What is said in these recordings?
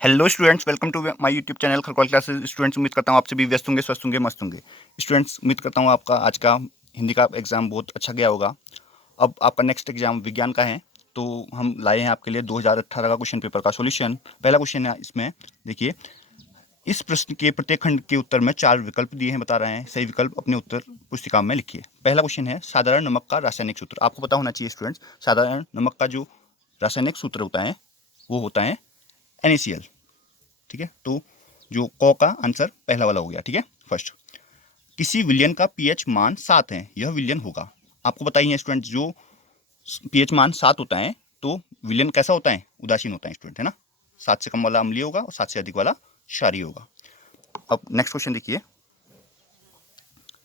Hello students, welcome to my YouTube channel खरगोल classes. Students, उम्मीद करता हूँ आप सभी व्यस्त होंगे, स्वस्थ होंगे, मस्त होंगे। स्टूडेंट्स, उम्मीद करता हूँ आपका आज का हिंदी का एग्जाम बहुत अच्छा गया होगा। अब आपका नेक्स्ट एग्जाम विज्ञान का है, तो हम लाए हैं आपके लिए 2018 का क्वेश्चन पेपर का सॉल्यूशन। पहला क्वेश्चन है इसमें, देखिए। इस प्रश्न के प्रत्येक खंड के उत्तर में 4 विकल्प दिए हैं, बता रहे हैं। सही विकल्प अपने उत्तर पुस्तिका में लिखिए। पहला क्वेश्चन है, साधारण नमक का रासायनिक सूत्र। आपको पता होना चाहिए स्टूडेंट्स, साधारण नमक का जो रासायनिक सूत्र होता है वो होता है NaCl। ठीक है, तो जो क का आंसर पहला वाला हो गया। ठीक है, फर्स्ट। किसी विलयन का पीएच मान 7 है, यह विलयन होगा। आपको बताइए स्टूडेंट, जो पीएच मान 7 होता है तो विलयन कैसा होता है? उदासीन होता है स्टूडेंट, है ना। 7 से कम वाला अम्लीय होगा और 7 से अधिक वाला क्षारीय होगा। अब नेक्स्ट क्वेश्चन देखिए,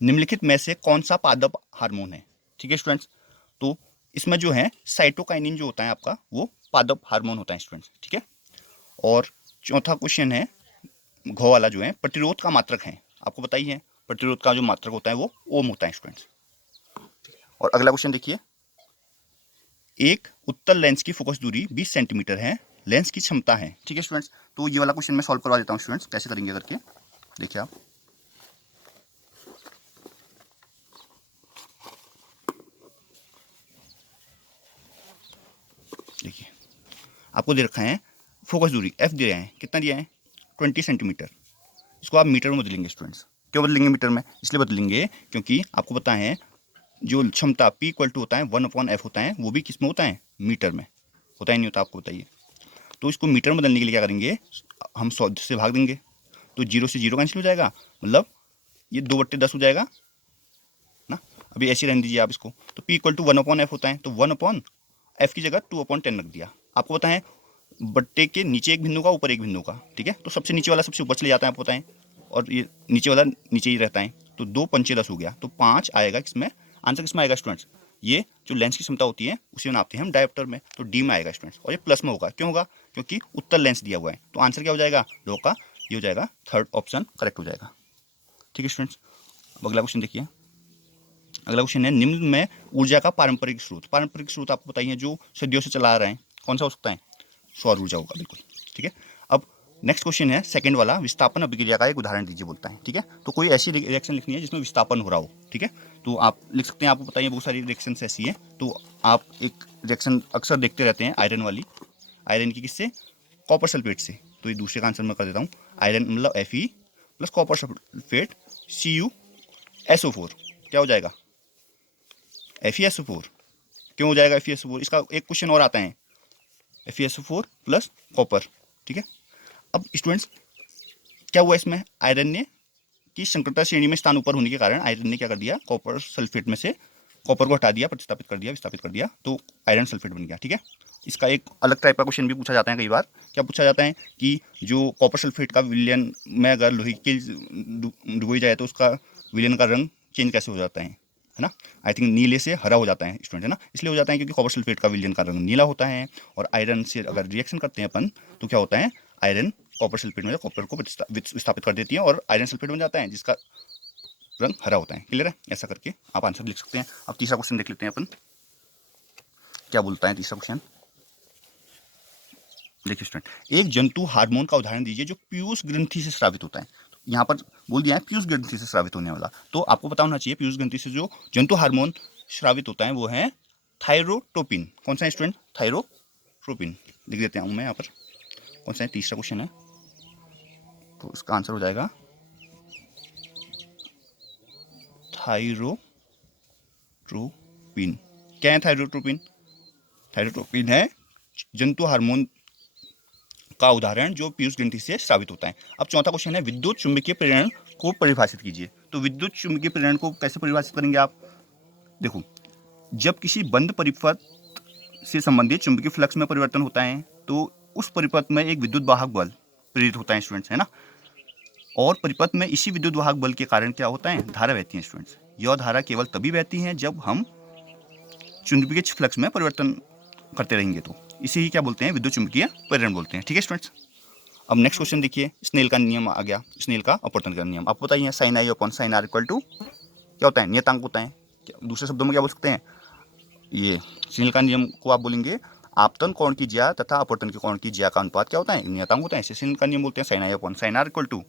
निम्नलिखित में से कौन सा पादप हार्मोन है? ठीक है स्टूडेंट्स, तो इसमें जो है साइटोकाइनिन जो होता है आपका, वो पादप हार्मोन होता है स्टूडेंट्स। ठीक है, और चौथा क्वेश्चन है, घ वाला जो है, प्रतिरोध का मात्रक है। आपको बताइए प्रतिरोध का जो मात्रक होता है वो ओम होता है स्टूडेंट्स। और अगला क्वेश्चन देखिए, एक उत्तल लेंस की फोकस दूरी 20 सेंटीमीटर है, लेंस की क्षमता है। ठीक है स्टूडेंट्स, तो ये वाला क्वेश्चन मैं सॉल्व करवा देता हूँ स्टूडेंट्स, कैसे करेंगे करके देखिए आप। देखिए, आपको दे रखा है फोकस दूरी एफ दे रहे हैं, कितना दिया है? 20 सेंटीमीटर। इसको आप मीटर में बदलेंगे स्टूडेंट्स। क्यों बदलेंगे मीटर में? इसलिए बदलेंगे क्योंकि आपको पता है जो क्षमता P इक्वल टू होता है 1/F होता है, वो भी किस में होता है? मीटर में। होता ही नहीं होता, आपको बताइए। तो इसको मीटर में बदलने के लिए क्या करेंगे? हम 100 से भाग देंगे, तो 0 से 0 कैंसिल हो जाएगा, मतलब ये 2/10 हो जाएगा ना। अभी ऐसे रहने दीजिए आप इसको। तो P इक्वल टू 1/F होता है, तो 1/F की जगह 2/10 रख दिया। आपको पता है बट्टे के नीचे एक बिंदु का, ऊपर एक बिंदु का। ठीक है, तो सबसे नीचे वाला सबसे ऊपर चले जाता है, आपको पता है, और ये नीचे वाला नीचे ही रहता है। तो 2 पंचे 10 हो गया, तो 5 आएगा किसमें? आंसर किसमें आएगा स्टूडेंट्स? ये जो लेंस की क्षमता होती है उसे नापते हैं हम डायोप्टर में, तो डी में आएगा स्टूडेंट्स। और ये प्लस में होगा, क्यों होगा? क्योंकि उत्तर लेंस दिया हुआ है। तो आंसर क्या हो जाएगा? लो का ये हो जाएगा, थर्ड ऑप्शन करेक्ट हो जाएगा। ठीक है स्टूडेंट्स, अब अगला क्वेश्चन देखिए। अगला क्वेश्चन है, निम्न में ऊर्जा का पारंपरिक स्रोत। पारंपरिक स्रोत आपको बताइए जो सदियों से चला आ रहा है, कौन सा हो सकता है? सौर ऊर्जा होगा, बिल्कुल। ठीक है, अब नेक्स्ट क्वेश्चन है, सेकंड वाला, विस्थापन अभिक्रिया का एक उदाहरण दीजिए बोलता है। ठीक है, तो कोई ऐसी रिएक्शन लिखनी है जिसमें विस्थापन हो रहा हो। ठीक है, तो आप लिख सकते हैं, आपको बताइए बहुत सारी रिएक्शन ऐसी है। तो आप एक रिएक्शन अक्सर देखते रहते हैं, आयरन वाली। आयरन की किससे? कॉपर सल्फेट से। तो ये दूसरे का आंसर मैं कर देता हूँ। आयरन मतलब Fe plus copper sulphate CuSO4, क्या हो जाएगा? FeSO4। क्यों हो जाएगा FeSO4? इसका एक क्वेश्चन और आता है, FeSO4 प्लस कॉपर। ठीक है, अब स्टूडेंट्स क्या हुआ इसमें? आयरन ने की संकरता श्रेणी में स्थान ऊपर होने के कारण आयरन ने क्या कर दिया? कॉपर सल्फेट में से कॉपर को हटा दिया, प्रतिस्थापित कर दिया, विस्थापित कर दिया, तो आयरन सल्फेट बन गया। ठीक है, इसका एक अलग टाइप का क्वेश्चन भी पूछा जाता है कई बार। क्या पूछा जाता है कि जो कॉपर सल्फेट का विलयन में अगर लोहे की डुबोई जाए तो उसका विलयन का रंग चेंज कैसे हो जाता है ना। आई थिंक नीले से हरा हो जाता है स्टूडेंट, है ना। इसलिए हो जाता है क्योंकि कॉपर सल्फेट का विलयन का रंग नीला होता है, और आयरन से अगर रिएक्शन करते हैं अपन तो क्या होता है? आयरन कॉपर सल्फेट में कॉपर को विस्थापित कर देती है और आयरन सल्फेट बन जाता है, जिसका रंग हरा होता है। क्लियर है? ऐसा करके आप आंसर लिख सकते हैं। अब तीसरा क्वेश्चन देख लेते हैं अपन, क्या बोलता है तीसरा क्वेश्चन। देखिए स्टूडेंट, एक जंतु हार्मोन का उदाहरण दीजिए जो पीयूष ग्रंथि से स्रावित होता है। तो यहाँ पर बोल दिया है पीयूष ग्रंथि से स्रावित होने वाला, तो आपको पता होना चाहिए पीयूष ग्रंथि से जो जंतु हार्मोन स्रावित होता है वो है थायरोटोपिन। कौन सा है स्टूडेंट? थायरोट्रोपिन। लिख देते हैं मैं यहाँ पर, कौन सा है? तीसरा क्वेश्चन है, तो इसका आंसर हो जाएगा थायरोट्रोपिन। क्या है थायरोट्रोपिन? थायरोट्रोपिन है जंतु हार्मोन का उदाहरण जो पीयूष ग्रंथि से स्रावित होता है। अब चौथा क्वेश्चन है, विद्युत चुंबकीय प्रेरण को परिभाषित कीजिए। तो विद्युत चुंबकीय प्रेरण को कैसे परिभाषित करेंगे आप? देखो, जब किसी बंद परिपथ से संबंधित चुंबकीय फ्लक्स में परिवर्तन होता है तो उस परिपथ में एक विद्युत वाहक बल प्रेरित होता है स्टूडेंट्स, है ना। और परिपथ में इसी विद्युत वाहक बल के कारण क्या होता है? धारा बहती है स्टूडेंट्स। यह धारा केवल तभी बहती है जब हम चुंबकीय फ्लक्स में परिवर्तन करते रहेंगे, तो इसे ही क्या बोलते हैं? विद्युत चुंबकीय प्रेरण बोलते हैं। ठीक है स्टूडेंट्स, अब नेक्स्ट क्वेश्चन देखिए, स्नेल का नियम आ गया, स्नेल का अपवर्तन का नियम। आपको बताइए sine i upon sine r equal to क्या होता है? नियतांक होता है। दूसरे शब्दों में क्या बोल सकते हैं? ये स्नेल का नियम को आप बोलेंगे आपतन कोण की ज्या तथा अपवर्तन के कोण की ज्या का अनुपात क्या होता है, नियतांक होता है। इसे का नियम बोलते हैं sine i upon sine r equal to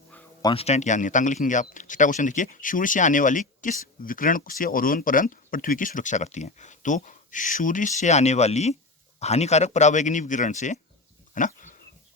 constant या नियतांक लिखेंगे आप। छठा क्वेश्चन देखिए, सूर्य से आने वाली किस विकिरण से ओजोन परत पृथ्वी की सुरक्षा करती है। तो सूर्य से आने वाली हानिकारक परावैंगनी विकिरण से, है ना,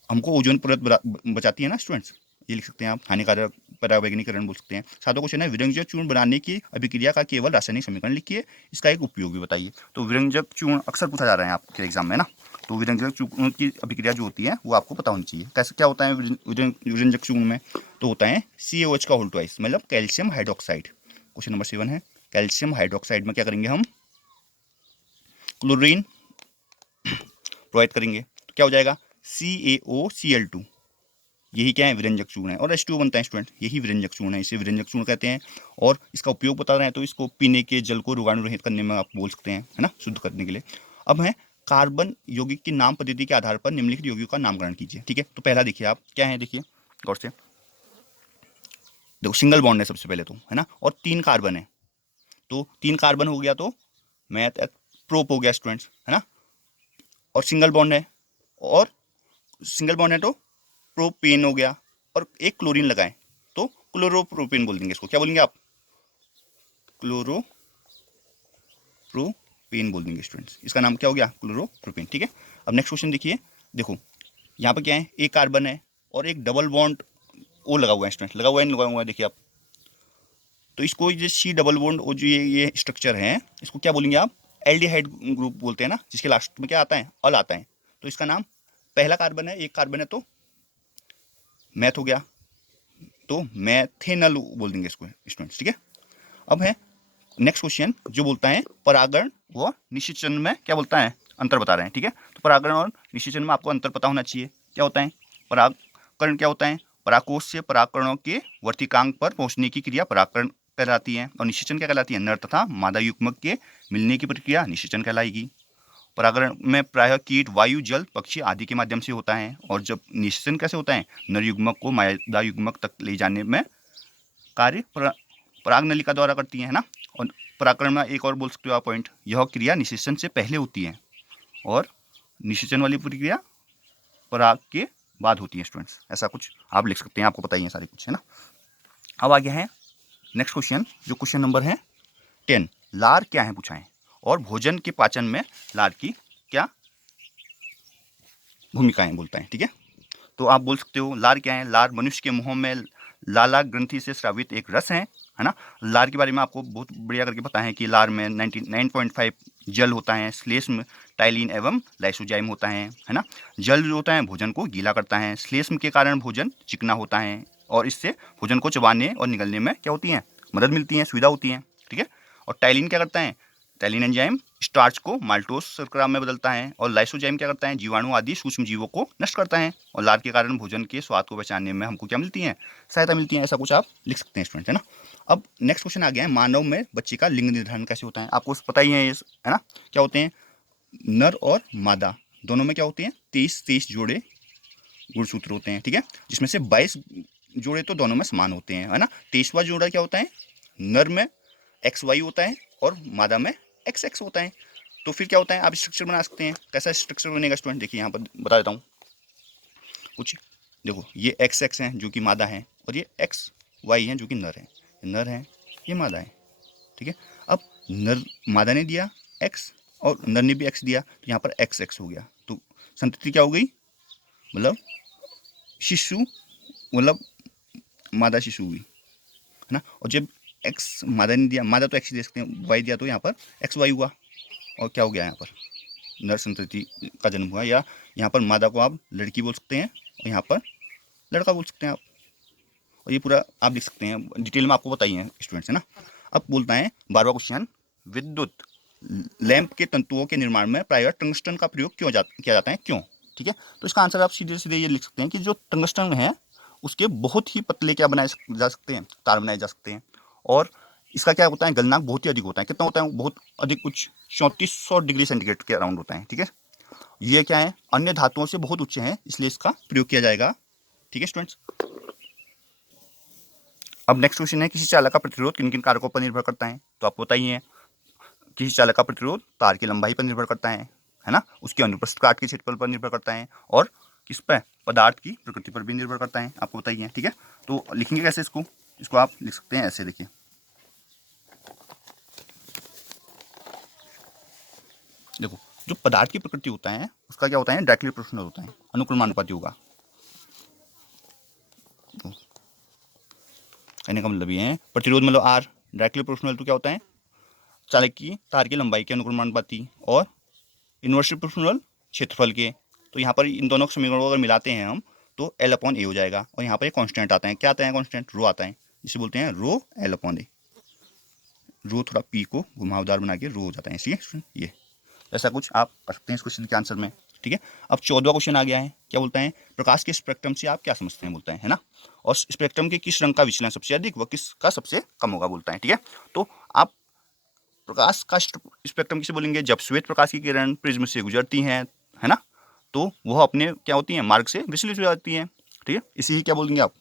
हमको ओजोन परत बचाती है ना स्टूडेंट्स, ये लिख सकते हैं आप, हानिकारक परावैंगनीकरण बोल सकते हैं। सातवां क्वेश्चन है, विरंजक चूर्ण बनाने की अभिक्रिया का केवल रासायनिक समीकरण लिखिए, इसका एक उपयोग भी बताइए। तो विरंजक चूर्ण अक्सर पूछा जा रहा है आपके एग्जाम में ना, तो विरंजक चूर्ण की अभिक्रिया जो होती है वो आपको पता होनी चाहिए। कैसे क्या होता है विरंजक चूर्ण में, तो होता है CaOH का होल ट्वाइस, मतलब कैल्शियम हाइड्रोक्साइड। क्वेश्चन नंबर 7 है, कैल्शियम हाइड्रोक्साइड में क्या करेंगे हम, क्लोरीन प्रोवाइड करेंगे, तो क्या हो जाएगा CaOCl2। यही क्या है, विरंजक चूर्ण है, और H2O बनता है स्टूडेंट, यही विरंजक चूर्ण है, इसे विरंजक चूर्ण कहते हैं। और इसका उपयोग बता रहे हैं तो इसको पीने के जल को रोगाणु रहित करने में आप बोल सकते हैं, है ना, शुद्ध करने के लिए। अब है कार्बन यौगिक की नाम पद्धति के आधार पर निम्नलिखित यौगिकों का नामकरण कीजिए। ठीक है, तो पहला देखिए आप क्या है, देखिए गौर से देखो, सिंगल बॉन्ड है सबसे पहले तो, है ना, और 3 कार्बन है, तो 3 कार्बन हो गया तो मैथ प्रोप हो गया स्टूडेंट्स, है ना, और सिंगल बॉन्ड है, और सिंगल बॉन्ड है तो प्रोपेन हो गया, और एक क्लोरीन लगाएं तो क्लोरोप्रोपेन बोल देंगे इसको, क्या बोलेंगे आप, क्लोरोप्रोपेन बोल देंगे स्टूडेंट्स, इसका नाम क्या हो गया, क्लोरोप्रोपेन। ठीक है, अब नेक्स्ट क्वेश्चन देखिए, देखो यहाँ पर क्या है, एक कार्बन है और एक डबल बॉन्ड ओ लगा हुआ है स्टूडेंट्स, लगा हुआ है, लगा हुआ है, देखिए आप, तो इसको ये C डबल बॉन्ड ओ जो ये स्ट्रक्चर है, इसको क्या बोलेंगे आप, एल्डिहाइड ग्रुप बोलते हैं ना, जिसके लास्ट में क्या आता है, अल आता है। तो इसका नाम, पहला कार्बन है, एक कार्बन है तो मैथ हो गया, तो मैथेनल बोल देंगे इसको स्टूडेंट्स। ठीक है, अब है नेक्स्ट क्वेश्चन जो बोलता है परागण व निषेचन में क्या बोलता है, अंतर बता रहे हैं। ठीक है, तो परागण और निषेचन में आपको अंतर पता होना चाहिए। क्या होता है परागकरण, क्या होता है, परागकोश से परागकणों के वर्तिकांक पर पहुंचने की क्रिया परागकरण कहलाती है, और निषेचन क्या कहलाती है, नर तथा मादा युग्मक के मिलने की प्रक्रिया निषेचन कहलाएगी। परागण में प्रायः कीट, वायु, जल, पक्षी आदि के माध्यम से होता है, और जब निषेचन कैसे होता है, नर युग्मक को मादा युग्मक तक ले जाने में कार्य पराग नलिका द्वारा करती है ना। और परागकण में एक और बोल सकते हो आप पॉइंट, यह क्रिया निषेचन से पहले होती है और निषेचन वाली प्रक्रिया पराग के बाद होती है स्टूडेंट्स, ऐसा कुछ आप लिख सकते हैं, आपको पता ही है सारे कुछ, है ना। अब आगे है नेक्स्ट क्वेश्चन, जो क्वेश्चन नंबर है 10, लार क्या है पूछा है, और भोजन के पाचन में लार की क्या भूमिकाएं बोलता है। ठीक है, तो आप बोल सकते हो लार क्या है, लार मनुष्य के मुंह में लाला ग्रंथि से स्रावित एक रस है ना। लार के बारे में आपको बहुत बढ़िया करके पता है कि लार में 99.5 जल होता है, श्लेष्म टाइलिन एवं लाइसोजाइम होता है ना। जल जो होता है भोजन को गीला करता है, श्लेष्म के कारण भोजन चिकना होता है, और इससे भोजन को चबाने और निगलने में क्या होती है, मदद मिलती है, सुविधा होती है। ठीक है, और टाइलिन क्या करता है, टाइलिन एंजाइम स्टार्च को माल्टोस शर्करा में बदलता है, और लाइसोजाइम क्या करता है, जीवाणु आदि सूक्ष्म जीवों को नष्ट करता है, और लार के कारण भोजन के स्वाद को पहचानने में हमको क्या मिलती है, सहायता मिलती है। ऐसा कुछ आप लिख सकते हैं स्टूडेंट, है ना। अब नेक्स्ट क्वेश्चन आ गया है, मानव में बच्चे का लिंग निर्धारण कैसे होता है, आपको पता ही है ये, है ना। क्या होते हैं, नर और मादा दोनों में क्या होते हैं, 23 जोड़े गुणसूत्र होते हैं। ठीक है, जिसमें से 22 जोड़े तो दोनों में समान होते हैं, है ना। 23वां जोड़ा क्या होता है, नर में XY होता है और मादा में XX होता है। तो फिर क्या होता है, आप स्ट्रक्चर बना सकते हैं। कैसा स्ट्रक्चर बनेगा स्टूडेंट, देखिए यहाँ पर बता देता हूँ कुछ। देखो ये XX है जो कि मादा है, और ये XY है जो कि नर है, नर है, ये मादा है। ठीक है, अब नर मादा ने दिया X और नर ने भी X दिया, तो यहाँ पर XX हो गया, तो संतति क्या हो गई, मतलब शिशु, मतलब मादा शिशु हुई, है ना। और जब X मादा ने दिया, मादा तो X दे सकते हैं, Y दिया तो यहाँ पर XY हुआ, और क्या हो गया, यहाँ पर नर संतति का जन्म हुआ। या यहाँ पर मादा को आप लड़की बोल सकते हैं, और यहाँ पर लड़का बोल सकते हैं आप, और ये पूरा आप लिख सकते हैं, डिटेल में आपको बताइए स्टूडेंट्स, है ना। अब बोलता है 12वां क्वेश्चन, विद्युत लैंप के तंतुओं के निर्माण में प्रायः टंगस्टन का प्रयोग किया जाता है, क्यों। ठीक है, तो इसका आंसर आप सीधे सीधे ये लिख सकते हैं कि जो टंगस्टन है उसके बहुत ही पतले क्या बनाए जा सकते हैं, तार बनाए जा सकते हैं, और इसका क्या होता है, गलनांक बहुत ही अधिक होता है। कितना होता है, बहुत अधिक, कुछ 3400 डिग्री सेंटीग्रेड के अराउंड होता है। ठीक है, ये क्या है, अन्य धातुओं से बहुत उच्च है, इसलिए इसका प्रयोग किया जाएगा। ठीक है स्टूडेंट्स, अब नेक्स्ट क्वेश्चन है, किसी चालक का प्रतिरोध किन किन कारकों पर निर्भर करता है, तो आपको पता ही है, किसी चालक का प्रतिरोध तार की लंबाई पर निर्भर करता है है ना, उसके अनुप्रस्थ काट के क्षेत्रफल पर निर्भर करता है, और किस पर, पदार्थ की प्रकृति पर भी निर्भर करता है, आपको बताइए। ठीक है, तो लिखेंगे कैसे इसको, इसको आप लिख सकते हैं ऐसे, देखिए देखो, जो पदार्थ की प्रकृति होता है उसका क्या होता है, डायरेक्टली प्रोपोर्शनल होता है, अनुक्रमानुपाती होगा। तो कहने का मतलब ये है, प्रतिरोध मतलब आर, डायरेक्टली प्रोपोर्शनल तो क्या होता है, चालक की तार की लंबाई के अनुक्रमानुपाती, और इन्वर्सली प्रोपोर्शनल क्षेत्रफल के। तो यहाँ पर इन दोनों समीकरणों को अगर मिलाते हैं हम तो एल अपॉन ए हो जाएगा, और यहाँ पर एक कांस्टेंट आता है, क्या आता है कांस्टेंट, रो आता है, जिसे बोलते हैं रो एल अपॉन ए। रो थोड़ा पी को घुमावदार बना के रो हो जाता है, इसलिए ये ऐसा कुछ आप कर सकते हैं इस क्वेश्चन के आंसर में। ठीक है, अब 14वां क्वेश्चन आ गया है, क्या बोलता है, प्रकाश के स्पेक्ट्रम से आप क्या समझते हैं, बोलता है ना, और स्पेक्ट्रम के किस रंग का विचलन सबसे अधिक व किसका सबसे कम होगा, बोलता है। ठीक है, तो आप प्रकाश का स्पेक्ट्रम किसे बोलेंगे, जब श्वेत प्रकाश की किरण प्रिज्म से गुजरती हैं, है ना, तो वह अपने क्या होती है, मार्ग से विचलित हो जाती है। ठीक है, इसी ही क्या बोलेंगे आप,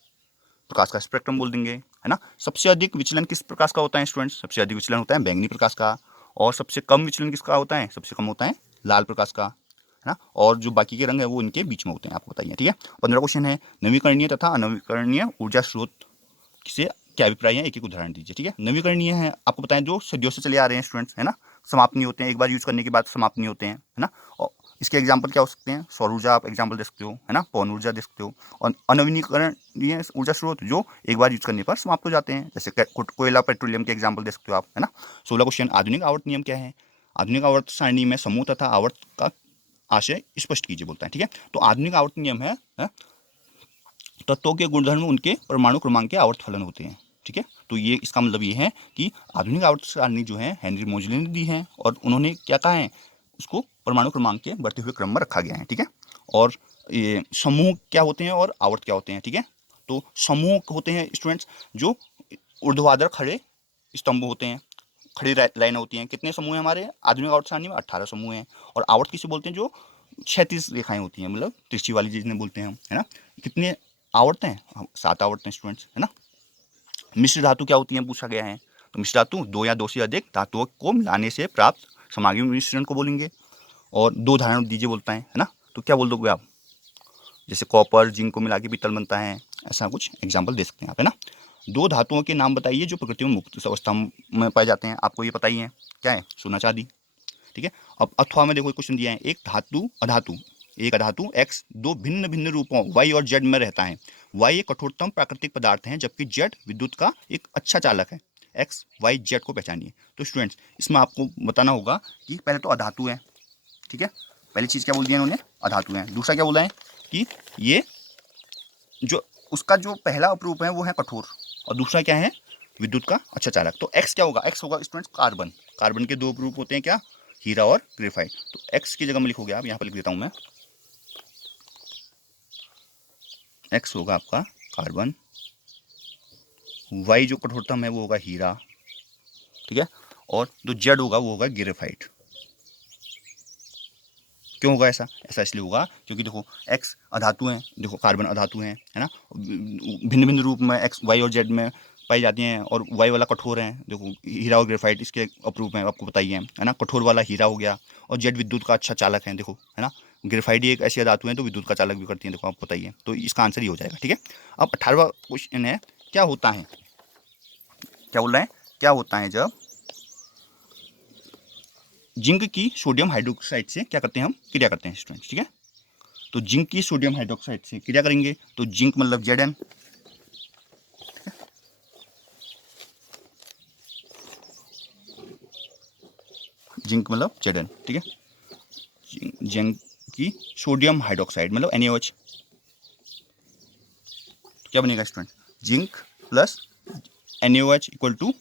प्रकाश का स्पेक्ट्रम बोल देंगे, है ना। सबसे अधिक विचलन किस प्रकाश का होता है स्टूडेंट्स, सबसे अधिक विचलन होता है बैंगनी प्रकाश का, और सबसे कम विचलन किसका होता है, सबसे कम होता है लाल प्रकाश का, है ना, और जो बाकी के रंग है वो इनके बीच में होते हैं, आपको बताइए। ठीक है, 15 क्वेश्चन है, नवीकरणीय तथा अनवीकरणीय ऊर्जा स्रोत से क्या अभिप्राय है, एक एक उदाहरण दीजिए। ठीक है, नवीकरणीय है, आपको बताएं जो सदियों से चले आ रहे हैं स्टूडेंट्स, है ना, समाप्त नहीं होते हैं, एक बार यूज करने के बाद समाप्त नहीं होते हैं, है ना, और इसके एग्जाम्पल क्या हो सकते हैं, सौर ऊर्जा आप एग्जाम्पल दे सकते हो, है ना, पवन ऊर्जा दे सकते हो, और अनवीकरणीय ऊर्जा स्रोत जो एक बार यूज करने पर समाप्त हो जाते हैं, जैसे कोयला पेट्रोलियम के एग्जाम्पल दे सकते हो आप, है ना। 16 क्वेश्चन, आधुनिक आवर्त नियम क्या है, आधुनिक आवर्त सारणी में समूह तथा आवर्त का आशय स्पष्ट कीजिए, बोलता है। ठीक है, तो आधुनिक आवर्त नियम है तत्वों के गुणधर्म उनके परमाणु क्रमांक के आवर्त फलन होते हैं। ठीक है, तो ये इसका मतलब ये है कि आधुनिक आवर्त सारणी जो है हेनरी मोजले ने दी है, और उन्होंने क्या कहा है, उसको परमाणु क्रमांक के बढ़ते हुए क्रम में रखा गया है। ठीक है, और ये समूह क्या होते हैं और आवर्त क्या होते हैं। ठीक है, तो समूह होते हैं स्टूडेंट्स जो ऊर्ध्वाधर खड़े स्तंभ होते हैं, खड़ी लाइन होती हैं। कितने समूह हैं हमारे आधुनिक आवर्त सारणी में, 18 समूह हैं। और आवर्त किसे बोलते हैं, जो क्षैतिज रेखाएं होती हैं, मतलब तिरछी वाली जिन्हें बोलते हैं हम, है ना। कितने आवर्त हैं, 7 आवर्त हैं स्टूडेंट्स, है ना। मिश्र धातु क्या होती है पूछा गया है, तो मिश्र धातु 2 या 2 से अधिक धातुओं को मिलाने से प्राप्त समागम मिश्रण को बोलेंगे। और 2 उदाहरण दीजिए, बोलता है ना, तो क्या बोल दोगे आप, जैसे कॉपर जिंक को मिला के पीतल बनता है, ऐसा कुछ एग्जाम्पल दे सकते हैं आप, है ना। 2 धातुओं के नाम बताइए जो प्रकृति में मुक्त अवस्था में पाए जाते हैं, आपको ये पता ही है, क्या है, सोना चांदी। ठीक है, अब अथवा में देखो क्वेश्चन दिया है, एक धातु अधातु, एक अधातु x 2 भिन्न भिन्न रूपों y और z में रहता है। y एक कठोरतम प्राकृतिक पदार्थ है, जबकि z विद्युत का एक अच्छा चालक है। x y z को पहचानिए। तो स्टूडेंट्स इसमें आपको बताना होगा कि पहले तो अधातु है। ठीक है, पहली चीज़ क्या बोल दिया इन्होंने, अधातु है। दूसरा क्या बोला है कि ये जो उसका जो पहला अपरूप है वो है कठोर, और दूसरा क्या है, विद्युत का अच्छा चालक। तो x क्या होगा, x होगा स्टूडेंट्स कार्बन। कार्बन के 2 अपरूप होते हैं, क्या, हीरा और ग्रेफाइट। तो x की जगह में लिखोगे आप, यहाँ पर लिख देता हूँ मैं, x होगा आपका कार्बन, y जो कठोरतम है वो होगा हीरा, ठीक है, और जो z होगा वो होगा ग्रेफाइट। क्यों होगा ऐसा, ऐसा इसलिए होगा क्योंकि देखो x अधातु है, देखो कार्बन अधातु है ना, भिन्न भिन्न रूप में x y और z में पाई जाती हैं, और y वाला कठोर है, देखो हीरा और ग्रेफाइट इसके अपरूप हैं, आपको बताइए, है ना। कठोर वाला हीरा हो गया, और z विद्युत का अच्छा चालक है, देखो, है ना। ग्रेफाइट एक ऐसी धातु है तो विद्युत का चालक भी करती है, देखो आप बताइए, तो इसका आंसर ही हो जाएगा। ठीक है, अब 18वां क्वेश्चन है, क्या होता है, क्या बोल रहा है, क्या होता है जब जिंक की सोडियम हाइड्रोक्साइड से क्या करते हैं हम, क्रिया करते हैं स्टूडेंट्स। ठीक है, तो जिंक की सोडियम हाइड्रोक्साइड से क्रिया करेंगे, तो जिंक मतलब Zn, जिंक मतलब Zn, ठीक है। जिंक की सोडियम हाइड्रोक्साइड मतलब NaOH, क्या बनेगा student, zinc plus NaOH equal to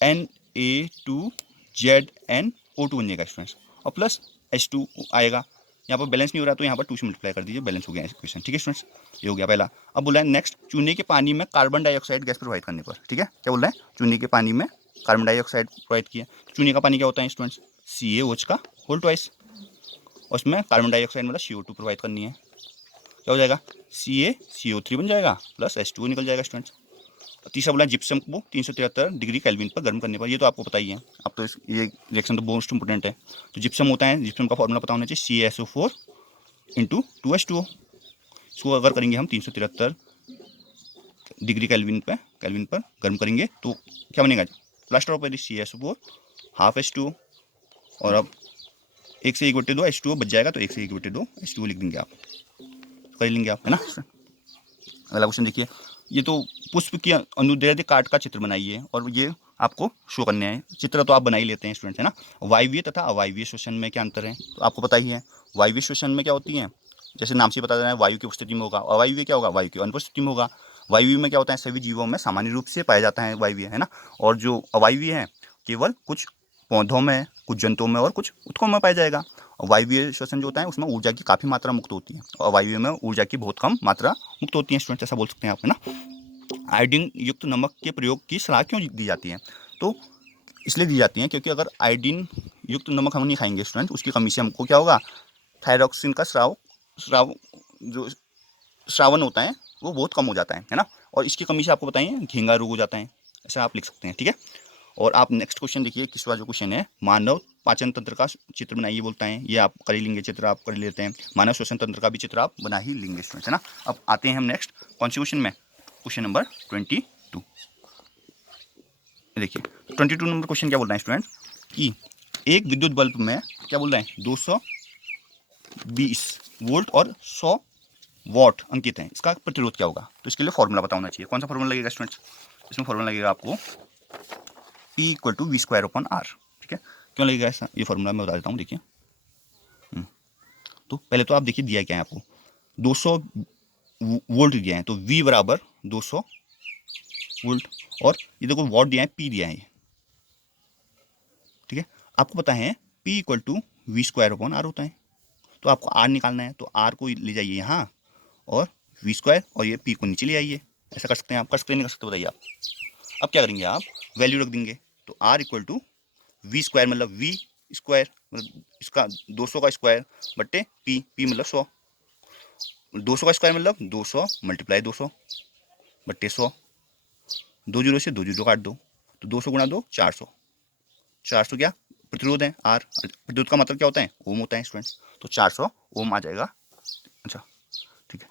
Na2ZnO2 बन जाएगा स्टूडेंट्स, और प्लस H2 आएगा। यहाँ पर बैलेंस नहीं हो रहा तो यहाँ पर 2 से मल्टीप्लाई कर दीजिए, बैलेंस हो गया इक्वेशन। ठीक है स्टूडेंट्स, ये हो गया पहला। अब बोला है नेक्स्ट, चूने के पानी में कार्बन डाइऑक्साइड गैस प्रोवाइड करने पर। ठीक है, क्या बोल रहा है, चूने के पानी में कार्बन डाइऑक्साइड प्रोवाइड किया। चूने का पानी क्या होता है स्टूडेंट्स, CaOH का होल ट्वाइस, और उसमें कार्बन डाइऑक्साइड मतलब CO2 प्रोवाइड करनी है, क्या हो जाएगा, CaCO3 बन जाएगा, प्लस H2O निकल जाएगा स्टूडेंट्स। तीसरा बोला जिप्सम को 373 डिग्री केल्विन पर गर्म करने पर, ये तो आपको पता ही है, आप तो ये रिएक्शन तो मोस्ट इंपोर्टेंट है। तो जिप्सम होता है, जिप्सम का फॉर्मूला पता होना चाहिए CaSO4 × 2H2O। इसको अगर करेंगे हम 373 डिग्री केल्विन पर गर्म करेंगे तो क्या बनेगा, plaster of Paris CaSO4 half H2O। और अब 1/1/2 H2O बच जाएगा, तो 1/1/2 H2O लिख देंगे आप, कर लेंगे आप, है ना। अगला क्वेश्चन देखिए, ये तो पुष्प की अनुदैर्ध्य काट का चित्र बनाइए और ये आपको शो करने हैं। चित्र तो आप बना ही लेते हैं स्टूडेंट्स, है ना। वायवीय तथा अवायवीय श्वसन में क्या अंतर है, तो आपको पता ही है। वायवीय श्वसन में क्या होती है, जैसे नाम से बता देना है, वायु की उपस्थिति में होगा। अवायवीय क्या होगा, वायु की अनुपस्थिति में होगा। वायवीय में क्या होता है, सभी जीवों में सामान्य रूप से पाया जाता है वायवीय, है ना। और जो अवायवीय है केवल कुछ पौधों में, कुछ जंतुओं में और कुछ उत्कों में पाया जाएगा। और वायवीय श्वसन जो होता है उसमें ऊर्जा की काफ़ी मात्रा मुक्त होती है, और अवायवीय में ऊर्जा की बहुत कम मात्रा मुक्त होती है स्टूडेंट्स, ऐसा बोल सकते हैं आप, है ना। आयोडीन युक्त नमक के प्रयोग की सलाह क्यों दी जाती है, तो इसलिए दी जाती है क्योंकि अगर आयोडीन युक्त नमक हम नहीं खाएंगे स्टूडेंट, उसकी कमी से हमको क्या होगा, थायरॉक्सिन का जो श्रावण होता है वो बहुत कम हो जाता है ना। और इसकी कमी से आपको बताइए घेंगा रोग हो जाता है, ऐसा आप लिख सकते हैं, ठीक है। और आप नेक्स्ट क्वेश्चन देखिए, किसवा जो क्वेश्चन है, मानव पाचन तंत्र का चित्र बनाइए बोलता है। ये आप कर ही लेंगे, चित्र आप कर लेते हैं। मानव श्वसन तंत्र का भी चित्र आप बना ही लेंगे स्टूडेंट्स, है ना। अब आते हैं हम नेक्स्ट कौन सी क्वेश्चन में, क्वेश्चन नंबर 22। देखिए 22 नंबर क्वेश्चन क्या बोल रहा है स्टूडेंट, कि एक विद्युत बल्ब में क्या बोल रहा है, 220 वोल्ट और 100 वॉट अंकित है, इसका प्रतिरोध क्या होगा। तो इसके लिए फॉर्मूला पता होना चाहिए। कौन सा फॉर्मूला लगेगा स्टूडेंट्स, इसमें फॉर्मूला लगेगा आपको P = V²/R, ठीक है। क्यों लगेगा ऐसा, ये फॉर्मूला मैं बता देता हूँ, देखिए। तो पहले तो आप देखिए दिया क्या है आपको, 200 वोल्ट दिया है, तो V = 200 वोल्ट, और ये देखो वॉट दिया है, P दिया है, ठीक है। आपको पता है P = V²/R होता है, तो आपको R निकालना है, तो R को ले जाइए यहाँ और V² और ये P को नीचे ले आइए। ऐसा कर सकते हैं आप, कर सकते नहीं कर सकते बताइए आप। अब क्या करेंगे आप, वैल्यू रख देंगे, तो R = V² मतलब V स्क्वायर मतलब इसका 200 का स्क्वायर बट्टे P मतलब 100, 200 का स्क्वायर मतलब 200 × 200 बट्टे 100, 2 जीरो से 2 जीरो काट दो, तो 200 × 2 400, 400 क्या प्रतिरोध है R, प्रतिरोध का मतलब क्या होता है, ओम होता है स्टूडेंट्स, तो 400 ओम आ जाएगा। अच्छा ठीक है,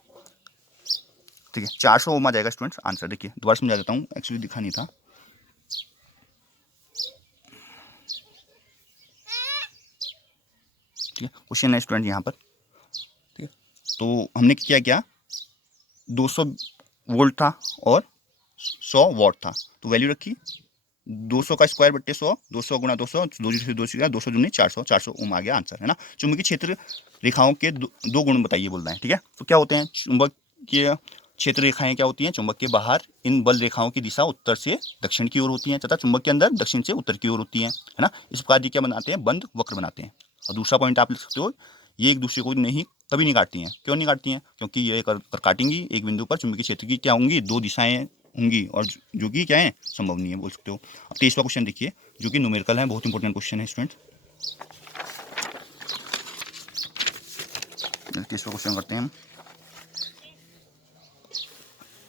ठीक है, 400 ओम आ जाएगा स्टूडेंट्स आंसर। देखिए दोबारा समझा देता हूँ, एक्चुअली दिखा नहीं था। ठीक है, क्वेश्चन है स्टूडेंट यहाँ पर, ठीक है। तो हमने क्या किया, 200 वोल्ट था और 100 वॉट था, तो वैल्यू रखी 200 का स्क्वायर बट्टे 100, 200 × 200, 200 दूनी 400, 400 ओम आ गया आंसर, है ना। चुंबकीय क्षेत्र रेखाओं के दो गुण बताइए बोल रहे हैं, ठीक है। तो क्या होते हैं, चुंबकीय क्षेत्र रेखाएं क्या होती हैं, चुंबक के बाहर इन बल रेखाओं की दिशा उत्तर से दक्षिण की ओर होती है, तथा चुंबक के अंदर दक्षिण से उत्तर की ओर होती है ना। इस प्रकार ये क्या बनाते हैं, बंद वक्र बनाते हैं। और दूसरा पॉइंट आप लिख सकते हो, ये एक दूसरे को कभी नहीं काटती हैं। क्यों नहीं काटती हैं, क्योंकि ये कर काटेंगी एक बिंदु पर चुंबकीय क्षेत्र की क्या होंगी, दो दिशाएं होंगी, और जो कि क्या है, संभव नहीं है बोल सकते हो। अब 23वां क्वेश्चन देखिए, जो कि न्यूमेरिकल है, बहुत इंपॉर्टेंट क्वेश्चन है स्टूडेंट। 23वां क्वेश्चन करते हैं हम।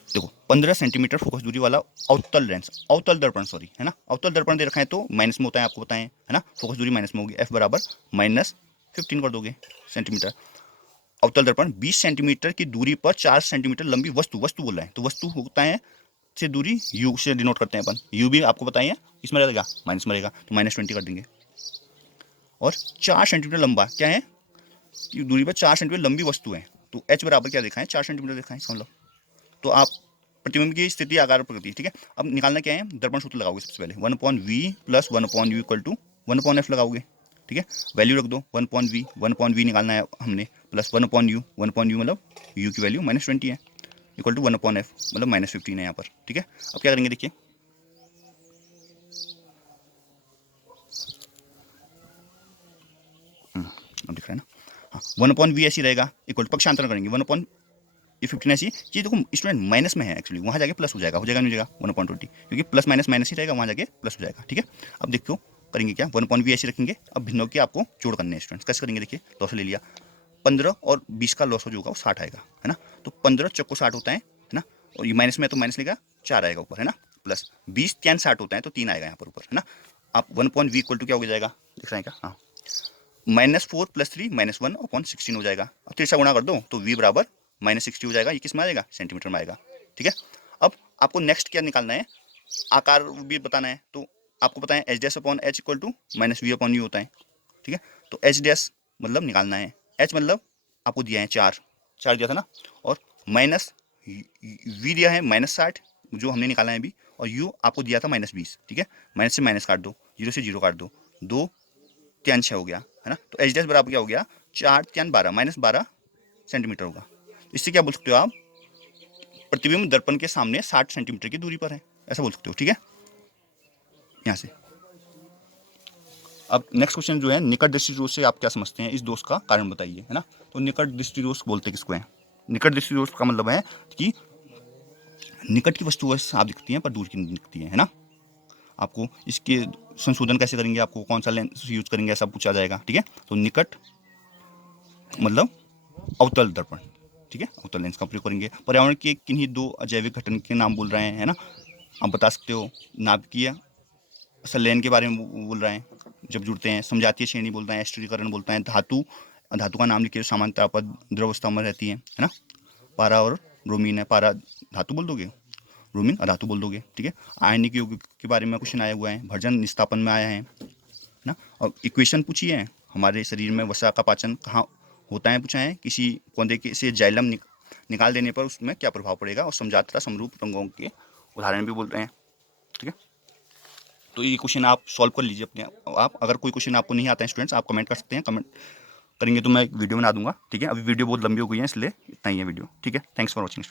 देखो 15 सेंटीमीटर फोकस दूरी वाला अवतल लेंस, अवतल दर्पण सॉरी, है ना। अवतल दर्पण दे रखा है तो माइनस में होता है, आपको बताएं, है ना। फोकस दूरी माइनस में होगी, F = -15 कर दोगे सेंटीमीटर। अवतल दर्पण 20 सेंटीमीटर की दूरी पर 4 सेंटीमीटर लंबी वस्तु बोल रहा है, तो वस्तु होता है से दूरी u से डिनोट करते हैं अपन। u भी आपको बताइए इसमें रहेगा, माइनस में रहेगा, तो -20 कर देंगे। और 4 सेंटीमीटर लंबा क्या है, कि दूरी पर 4 सेंटीमीटर लंबी वस्तु है, तो h = क्या देखा है, 4 सेंटीमीटर देखा है इसका मतलब। तो आप प्रतिबिंब की स्थिति आकार प्रकृति, ठीक है। अब निकालना क्या है, दर्पण सूत्र लगाओगे सबसे पहले, 1/v + 1/u = 1/f लगाओगे, ठीक है। वैल्यू रख दो 1/v निकालना है हमने, प्लस 1/u मतलब u की वैल्यू -20 है, इक्वल टू 1/f मतलब -15 है यहाँ पर, ठीक है। अब क्या करेंगे देखिए, अब दिख रहा है ना, हाँ 1/v ऐसी रहेगा, इक्वल टू पक्षांतरण करेंगे 1/, ये 15 ऐसी, ये देखो स्टूडेंट माइनस में है एक्चुअली, वहाँ जाके प्लस हो जाएगा नहीं हो जाएगा 1/20, क्योंकि प्लस माइनस माइनस ही रहेगा, वहाँ जाके प्लस हो जाएगा, ठीक है। अब देखो करेंगे क्या, 1/v ऐसे रखेंगे। अब भिन्नों के आपको जोड़ करने हैं स्टूडेंट्स, कैसे करेंगे देखिए, लॉस ले लिया, 15 और 20 का लॉस जो होगा वो 60 आएगा, है ना। तो 15 × 60 होता है ना, और ये माइनस में है तो माइनस लेगा 4 आएगा ऊपर, है ना, प्लस 20 tan 60 होता है तो 3 आएगा यहाँ पर ऊपर, है ना। आप 1/v इक्वल टू क्या हो जाएगा, देख रहे हैं क्या, हाँ, -4 + 3 -1/16 हो जाएगा। अब 3 से गुणा कर दो तो v बराबर -60 हो जाएगा। ये किस में आएगा, सेंटीमीटर में आएगा, ठीक है। अब आपको नेक्स्ट क्या निकालना है, आकार भी बताना है। तो आपको पता है h'/h इक्वल टू -v/u होता है, ठीक है। तो h' मतलब निकालना है, h मतलब आपको दिया है 4 दिया था ना, और माइनस v दिया है -60 जो हमने निकाला है अभी, और u आपको दिया था -20, ठीक है। माइनस से माइनस काट दो, 0 से 0 काट दो, 2 tan 6 हो गया, है ना। तो h' बराबर क्या हो गया, 4 tan 12 -12 सेंटीमीटर होगा। इससे क्या बोल सकते हो आप, प्रतिबिंब दर्पण के सामने 60 सेंटीमीटर की दूरी पर है, ऐसा बोल सकते हो, ठीक है। यहाँ से अब नेक्स्ट क्वेश्चन जो है, निकट दृष्टि दोष से आप क्या समझते हैं, इस दोष का कारण बताइए, है ना। तो निकट दृष्टि दोष बोलते किसको है, निकट दृष्टि दोष का मतलब है कि निकट की वस्तु साफ दिखती है पर दूर की नहीं दिखती है ना। आपको इसके संशोधन कैसे करेंगे, आपको कौन सा लेंस यूज करेंगे, ऐसा पूछा जाएगा, ठीक है। तो निकट मतलब अवतल दर्पण, ठीक है, अवतल लेंस का प्रयोग करेंगे। पर्यावरण के किन्हीं 2 अजैविक घटन के नाम बोल रहे हैं, है ना, आप बता सकते हो। नाभिकीय संलयन के बारे में बोल रहे हैं, जब जुड़ते हैं। समजातीय श्रेणी बोलते हैं, स्थिरीकरण बोलते हैं। धातु का नाम लिखिए, सामान्यतः पर द्रवस्था में रहती है ना। पारा और ब्रोमीन है, पारा धातु बोल दोगे, ब्रोमीन अधातु बोल दोगे, ठीक है। आयनिक युग के बारे में क्वेश्चन आया हुआ है, भर्जन निस्तापन में आया है ना। और इक्वेशन पूछी है, हमारे शरीर में वसा का पाचन कहाँ होता है पूछा है, किसी पौधे के से जाइलम निकाल देने पर उसमें क्या प्रभाव पड़ेगा, और समजात तथा समरूप रंगों के उदाहरण भी बोल रहे हैं, ठीक है। तो ये क्वेश्चन आप सॉल्व कर लीजिए अपने आप। अगर कोई क्वेश्चन आपको नहीं आता है स्टूडेंट्स, आप कमेंट कर सकते हैं, कमेंट करेंगे तो मैं एक वीडियो बना दूंगा, ठीक है। अभी वीडियो बहुत लंबी हो गई है, इसलिए इतना ही है वीडियो, ठीक है। Thanks for watching.